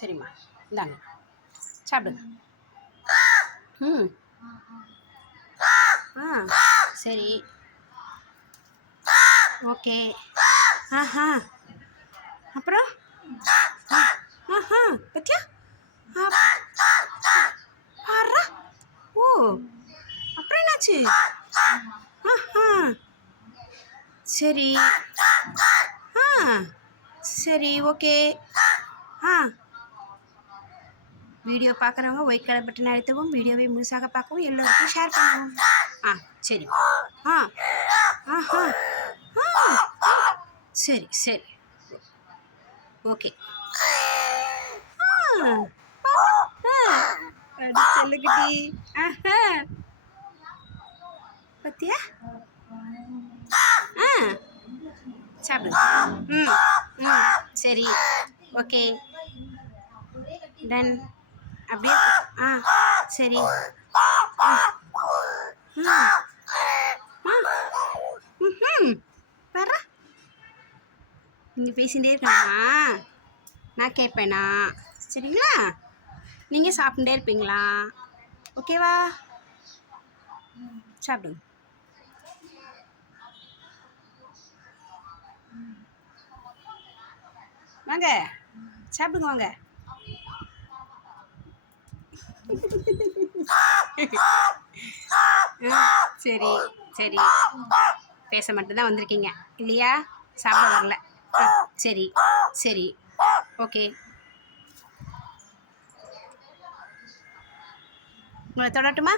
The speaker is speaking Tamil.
சரிம்மா. இந்தாங்க. சாப்பிடுங்க. ம். ஆ சரி. ஓகே. ஆஹா. அப்புறம்? ஆஹா பத்தியா? ஆறா ஓ அப்புறம் என்னாச்சு? ஆஹா. சரி. ஆ சரி ஓகே. ஆ. வீடியோ பார்க்குறவங்க ஒயிட் கலர் பட்டன் அழுத்தவும் வீடியோவை முழுசாக பார்க்கவும் எல்லோருக்கும் ஷேர் பண்ணவும். ஆ சரி. ஆ ஆஹா. ஆ. சரி சரி. ஓகே. ஆ. ஆஹா. பத்தியா? ஆ. சாப்பிடு. ம் ம். சரி. ஓகே. டன் அப்படியே ஆ சரி. ம். வர நீங்கள் பேசிகிட்டே இருக்கணுமா? நான் கேட்பேனா சரிங்களா? நீங்கள் சாப்பிட்டுட்டே இருப்பீங்களா? ஓகேவா? சாப்பிடுங்க. வாங்க. சாப்பிடுங்க வாங்க. சரி சரி. பேச மட்டும்தான் வந்திருக்கீங்க. இல்லையா? சாப்பிட வரல. சரி சரி. ஓகே. உங்களை தொடட்டுமா?